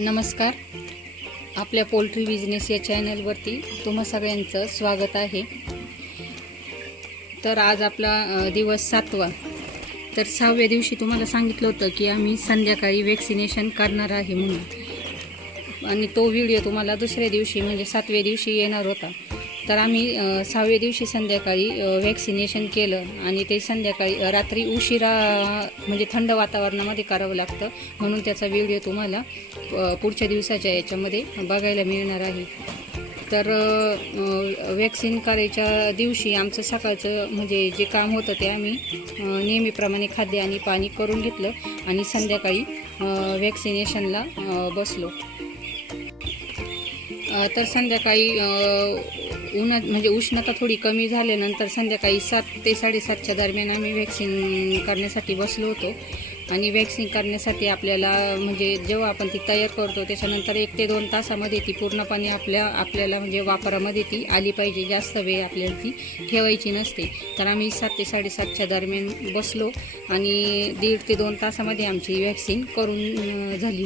नमस्कार. आपल्या poultry business या चॅनलवरती तुम्हा सगळ्यांचं स्वागत आहे. तर आज आपला दिवस 7वा. तर 6व्या दिवशी तुम्हाला सांगितलं होतं की आम्ही संध्याकाळी वॅक्सिनेशन करणार आहे म्हणून, आणि तो व्हिडिओ तुम्हाला दुसऱ्या दिवशी म्हणजे 7व्या दिवशी येणार होता. तर आम्ही 6व्या दिवशी संध्याकाळी वॅक्सिनेशन केलं, आणि ते संध्याकाळी रात्री उशिरा म्हणजे थंड वातावरणामध्ये करावं लागतं, म्हणून त्याचा व्हिडिओ तुम्हाला पुढच्या दिवसाच्या याच्यामध्ये बघायला मिळणार आहे. तर वॅक्सिन करायच्या दिवशी आमचं सकाळचं म्हणजे जे काम होतं ते आम्ही नेहमीप्रमाणे खाद्य आणि पाणी करून घेतलं, आणि संध्याकाळी वॅक्सिनेशनला बसलो. तर संध्याकाळी उन्हात म्हणजे उष्णता थोडी कमी झाल्यानंतर संध्याकाळी 7 ते 7:30च्या दरम्यान आम्ही वॅक्सिन करण्यासाठी बसलो होतो. आणि वॅक्सिन करण्यासाठी आपल्याला म्हणजे जेव्हा आपण ती तयार करतो त्याच्यानंतर 1 ते 2 तासामध्ये ती पूर्णपणे आपल्याला म्हणजे वापरामध्ये ती आली पाहिजे. जास्त वेळ आपल्याला ती ठेवायची नसते. तर आम्ही 7 ते 7:30च्या दरम्यान बसलो, आणि 1.5 ते 2 तासामध्ये आमची वॅक्सिन करून झाली.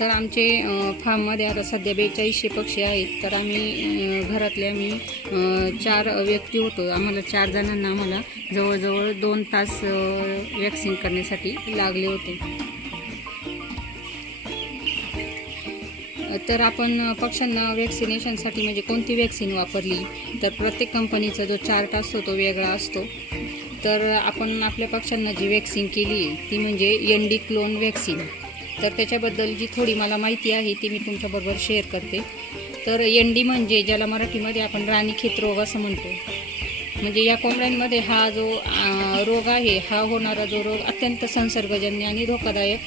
तर आमचे फार्ममध्ये आता सध्या 4200 पक्षी आहेत. तर आम्ही घरातले 4 व्यक्ती होतो. आम्हाला 4 जणांना आम्हाला जवळजवळ 2 तास वॅक्सिन करण्यासाठी लागले होते. तर आपण पक्ष्यांना वॅक्सिनेशनसाठी म्हणजे कोणती वॅक्सिन वापरली, तर प्रत्येक कंपनीचा जो चार्ट असतो तो वेगळा असतो. तर आपण आपल्या पक्ष्यांना जी वॅक्सिन केली ती म्हणजे एनडी क्लोन वॅक्सिन. तर त्याच्याबद्दल जी थोडी मला माहिती आहे ती मी तुमच्याबरोबर शेअर करते. तर एनडी म्हणजे ज्याला मराठीमध्ये आपण राणीखेत रोग असं म्हणतो. म्हणजे या कोंबड्यांमध्ये हा जो रोग आहे, हा होणारा जो रोग अत्यंत संसर्गजन्य आणि धोकादायक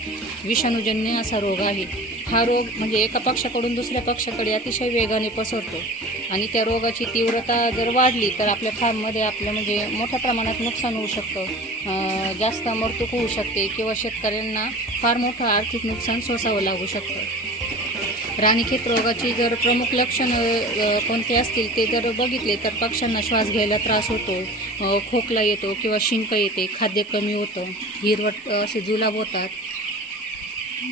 विषाणूजन्य असा रोग आहे. हा रोग म्हणजे एका पक्षाकडून दुसऱ्या पक्षाकडे अतिशय वेगाने पसरतो, आणि त्या रोगाची तीव्रता जर वाढली तर आपल्या फार्ममध्ये आपलं म्हणजे मोठ्या प्रमाणात नुकसान होऊ शकतं, जास्त मृत्यू होऊ शकते, किंवा शेतकऱ्यांना फार मोठं आर्थिक नुकसान सोसावं लागू शकतं. राणीखेत रोगाची जर प्रमुख लक्षणं कोणते असतील ते जर बघितले तर पक्ष्यांना श्वास घ्यायला त्रास होतो, खोकला येतो किंवा शिंक येते, खाद्य कमी होतं, हिरवट असे जुलाब होतात,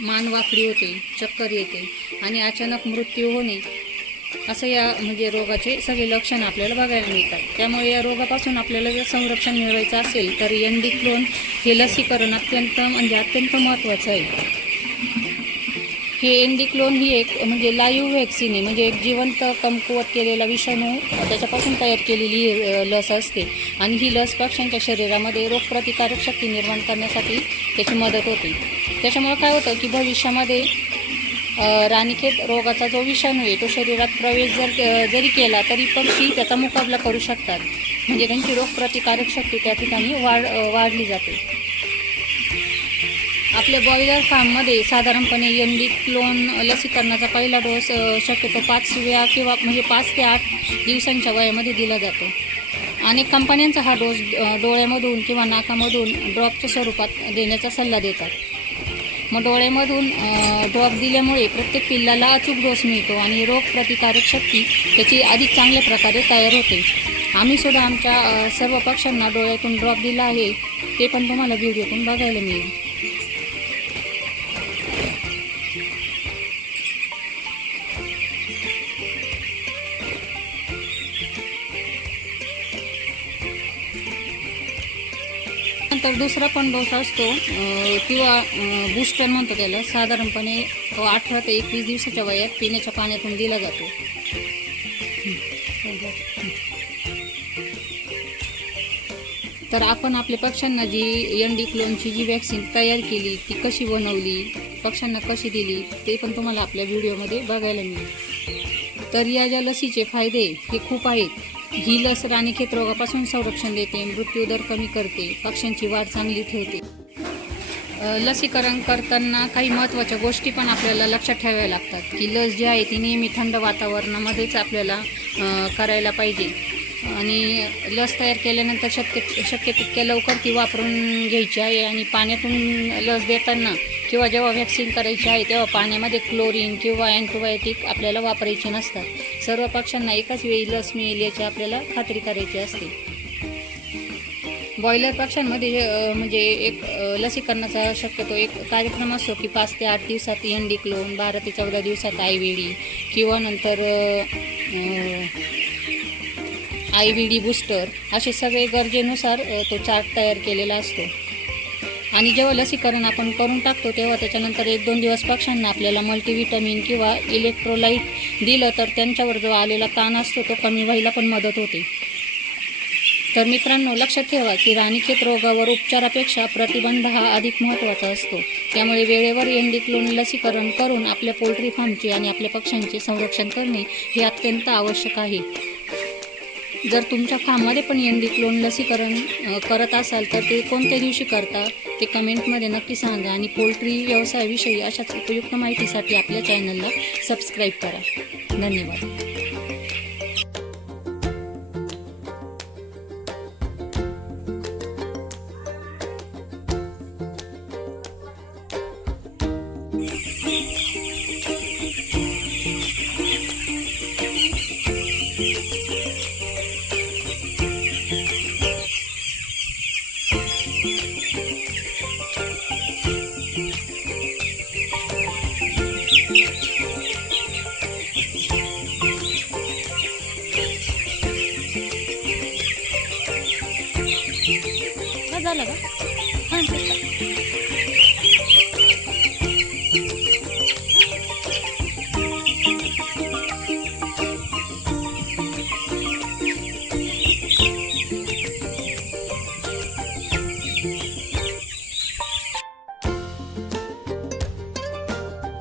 मान वाकडी होते, चक्कर येते, आणि अचानक मृत्यू होणे, असं या म्हणजे रोगाचे सगळे लक्षण आपल्याला बघायला मिळतात. त्यामुळे या रोगापासून आपल्याला जर संरक्षण मिळवायचं असेल तर एनडी क्लोन हे लसीकरण अत्यंत महत्त्वाचं आहे. हे एनडी क्लोन ही एक म्हणजे लाईव्ह व्हॅक्सिन आहे, म्हणजे एक जिवंत कमकुवत केलेला विषाणू त्याच्यापासून तयार केलेली लस असते, आणि ही लस पक्ष्यांच्या शरीरामध्ये रोगप्रतिकारक शक्ती निर्माण करण्यासाठी त्याची मदत होते. त्याच्यामुळे काय होतं की भविष्यामध्ये राणीखेत रोगाचा जो विषाणू आहे तो शरीरात प्रवेश जरी केला तरी पक्षी त्याचा मुकाबला करू शकतात, म्हणजे त्यांची रोगप्रतिकारक शक्ती त्या ठिकाणी वाढली जाते. आपल्या बॉयलर फार्ममध्ये साधारणपणे एनडी क्लोन लसीकरणाचा पहिला डोस शक्यतो 5 ते 8 दिवसांच्या वयामध्ये दिला जातो. अनेक कंपन्यांचा हा डोस डोळ्यामधून किंवा नाकामधून ड्रॉपच्या स्वरूपात देण्याचा सल्ला देतात. मग डोळ्यामधून ड्रॉप दिल्यामुळे प्रत्येक पिल्लाला अचूक डोस मिळतो, आणि रोगप्रतिकारक शक्ती त्याची अधिक चांगल्या प्रकारे तयार होते. आम्हीसुद्धा आमच्या सर्व पक्ष्यांना डोळ्यातून ड्रॉप दिला आहे, ते पण तुम्हाला व्हिडिओतून बघायला मिळेल. तर दुसरा पण डोस असतो किंवा बूस्टर म्हणतो त्याला. साधारणपणे तो 18 ते 21 दिवसाच्या वयात पिण्याच्या पाण्यातून दिला जातो. तर आपण आपल्या पक्ष्यांना जी एनडी क्लोनची जी वॅक्सिन तयार केली ती कशी बनवली, पक्ष्यांना कशी दिली, ते पण तुम्हाला आपल्या व्हिडिओमध्ये बघायला मिळेल. तर या ज्या लसीचे फायदे हे खूप आहेत. ही लस राणीखेत रोगापासून संरक्षण देते, मृत्यूदर कमी करते, पक्ष्यांची वाढ चांगली ठेवते. लसीकरण करताना काही महत्त्वाच्या गोष्टी पण आपल्याला लक्षात ठेवाव्या लागतात, की लस जी आहे ती नेहमी थंड वातावरणामध्येच आपल्याला करायला पाहिजे, आणि लस तयार केल्यानंतर शक्य तितक्या लवकर ती वापरून घ्यायची आहे. आणि पाण्यातून लस देताना किंवा जेव्हा वॅक्सिन करायची आहे तेव्हा पाण्यामध्ये क्लोरीन किंवा अँटीबायोटिक आपल्याला वापरायचे नसतात. सर्व पक्ष्यांना एकाच वेळी लस मिळेल याची आपल्याला खात्री करायची असते. बॉयलर पक्ष्यांमध्ये म्हणजे एक लसीकरणाचा शक्यतो एक कार्यक्रम असतो की 5 ते 8 दिवसात एनडी क्लोन, 12 ते 14 दिवसात IVD किंवा नंतर IVD बूस्टर, असे सगळे गरजेनुसार तो चार्ट तयार केलेला असतो. आणि जेव्हा लसीकरण आपण करून टाकतो तेव्हा त्याच्यानंतर 1-2 दिवस पक्ष्यांना आपल्याला मल्टीव्हिटॅमिन किंवा इलेक्ट्रोलाइट दिलं तर त्यांच्यावर जो आलेला ताण असतो तो कमी व्हायला पण मदत होते. तर मित्रांनो, लक्षात ठेवा की राणीखेत रोगावर उपचारापेक्षा प्रतिबंध हा अधिक महत्त्वाचा असतो. त्यामुळे वेळेवर एनडी क्लोन लसीकरण करून आपल्या पोल्ट्री फार्मचे आणि आपल्या पक्ष्यांचे संरक्षण करणे हे अत्यंत आवश्यक आहे. जर तुमच्या फार्ममध्ये पण एनडी क्लोन लसीकरण करत असाल तर ते कोणत्या दिवशी करता ते कमेंटमध्ये नक्की सांगा. आणि पोल्ट्री व्यवसायाविषयी अशाच उपयुक्त माहितीसाठी आपल्या चॅनलला सबस्क्राईब करा. धन्यवाद. झालं का? हां.